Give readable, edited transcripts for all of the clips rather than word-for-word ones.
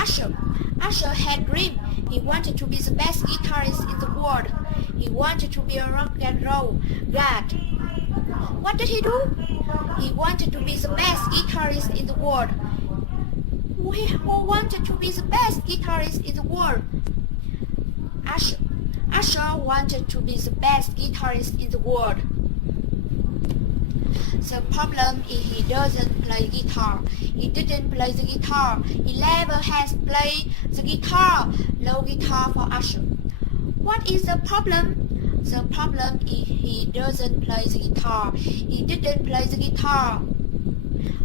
Usher. Usher had dreamed. He wanted to be the best guitarist in the world. He wanted to be a rock and roll god. What did he do? He wanted to be the best guitarist in the world. Who wanted to be the best guitarist in the world? Usher. Usher wanted to be the best guitarist in the world. The problem is he doesn't play guitar. He didn't play the guitar. He never has played the guitar. No guitar for Usher. What is the problem? The problem is he doesn't play the guitar. He didn't play the guitar.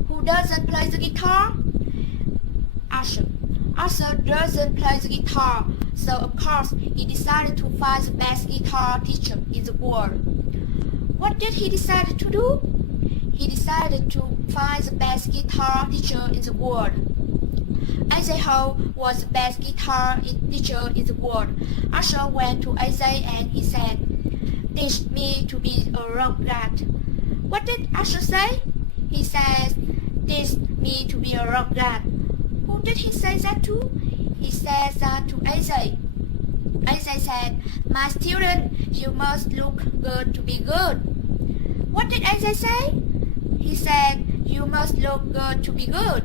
Who doesn't play the guitar? Usher. Usher doesn't play the guitar, so of course he decided to find the best guitar teacher in the world. What did he decide to do? He decided to find the best guitar teacher in the world. AJ Ho was the best guitar teacher in the world. Usher went to AJ and he said, "Teach me to be a rock god." What did Usher say? He says, "Teach me to be a rock god." Who did he say that to? He said that to AJ. AJ said, "My student, you must look good to be good." What did AJ say? He said, "You must look good to be good."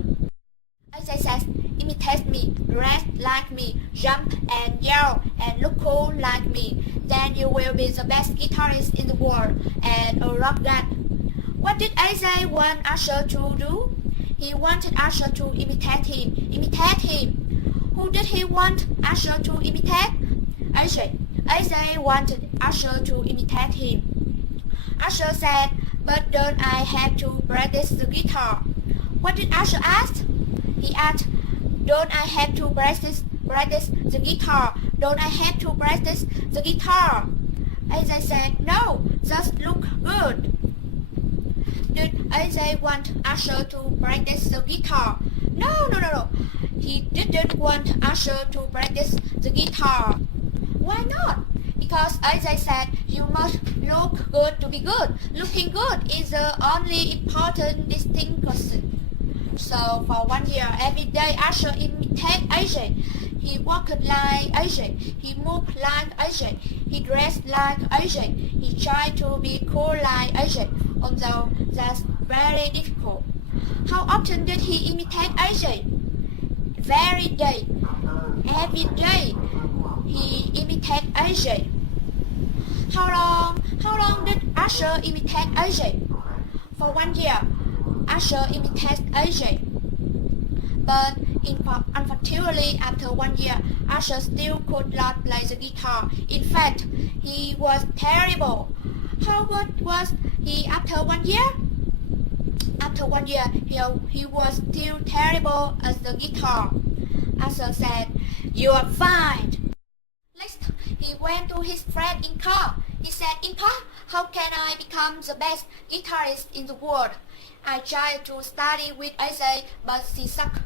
AJ says, "Imitate me, dress like me, jump and yell and look cool like me. Then you will be the best guitarist in the world and a rock god." What did AJ want Usher to do? He wanted Usher to imitate him. Imitate him. Who did he want Usher to imitate? AJ. AJ wanted Usher to imitate him. Usher said, "But don't I have to practice the guitar?" What did Usher ask? He asked, "Don't I have to practice the guitar? Don't I have to practice the guitar?" AJ said, "No, just look good." Did AJ want Usher to practice the guitar? No. He didn't want Usher to practice the guitar. Why not? Because AJ said you must look good to be good. Looking good is the only important distinction. So for 1 year, every day Usher imitated AJ. He walked like AJ. He moved like AJ. He dressed like AJ. He tried to be cool like AJ, although that's very difficult. How often did he imitate AJ? Every day. Every day he imitated AJ. How long did Usher imitate AJ? For 1 year, Usher imitated AJ. But unfortunately, after 1 year, Usher still could not play the guitar. In fact, he was terrible. How good was he after 1 year? After 1 year, he was still terrible as the guitar. Usher said, "You are fired." Next, he went to his friend Inka. He said, "Inka, how can I become the best guitarist in the world? I tried to study with AJ, but she sucked."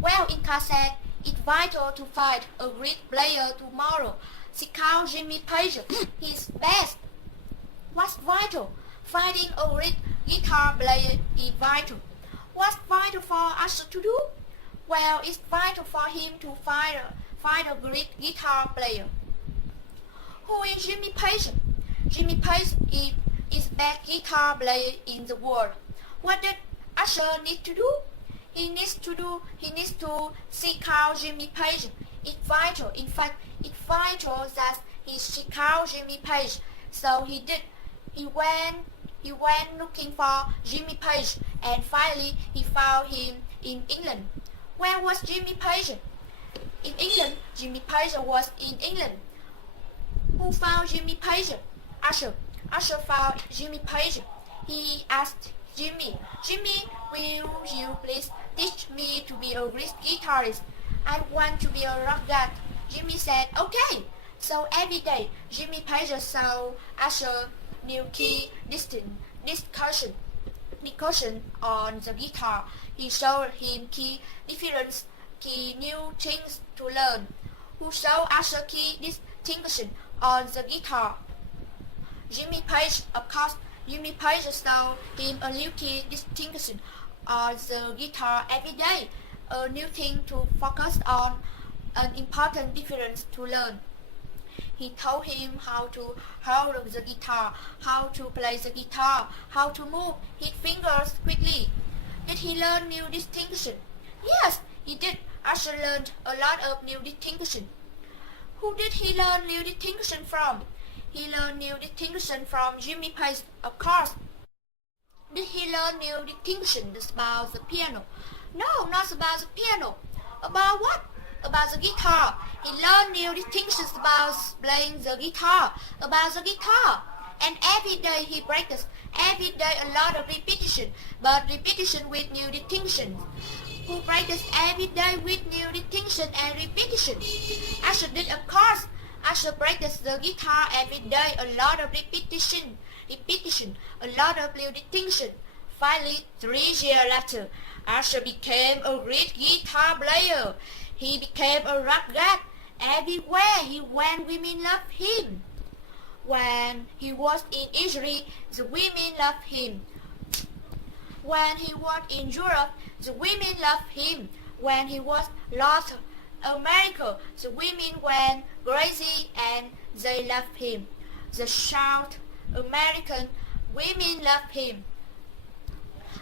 Well, Inka said, "It's vital to find a great player tomorrow. She called Jimmy Page. He's best." What's vital? Finding a great guitar player is vital. What's vital for Usher to do? Well, it's vital for him to find a great guitar player. Who is Jimmy Page? Jimmy Page is the best guitar player in the world. What did Usher need to do? He needs to seek out Jimmy Page. It's vital. In fact, it's vital that he seek out Jimmy Page. So he did. He went looking for Jimmy Page, and finally he found him in England. Where was Jimmy Page? In England. Jimmy Page was in England. Who found Jimmy Page? Usher. Usher found Jimmy Page. He asked Jimmy, "Jimmy, will you please teach me to be a great guitarist? I want to be a rock god." Jimmy said, "Okay." So every day, Jimmy Page saw Usher new key discussion on the guitar. He showed him key difference, key new things to learn. Who showed Usher key distinction on the guitar? Jimmy Page, of course. Jimmy Page showed him a new key distinction on the guitar every day. a new thing to focus on, an important difference to learn. He told him how to hold the guitar, how to play the guitar, how to move his fingers quickly. Did he learn new distinction? Yes, he did. Asher learned a lot of new distinction. Who did he learn new distinction from? He learned new distinction from Jimmy Page, of course. Did he learn new distinctions about the piano? No, not about the piano. About what? About the guitar. He learned new distinctions about playing the guitar, about the guitar. And every day he practiced, every day a lot of repetition, but repetition with new distinction. Who practiced every day with new distinction and repetition? Asher did, of course. Asher practiced the guitar every day, a lot of repetition, a lot of new distinction. Finally, 3 years later, Asher became a great guitar player. He became a rock god. Everywhere he went, women loved him. When he was in Italy, the women loved him. When he was in Europe, the women loved him. When he was North America, the women went crazy and they loved him. The South American women loved him.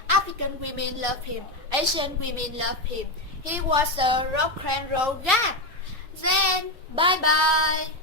African women loved him. Asian women loved him. He was a rock and roll god. Then, bye-bye.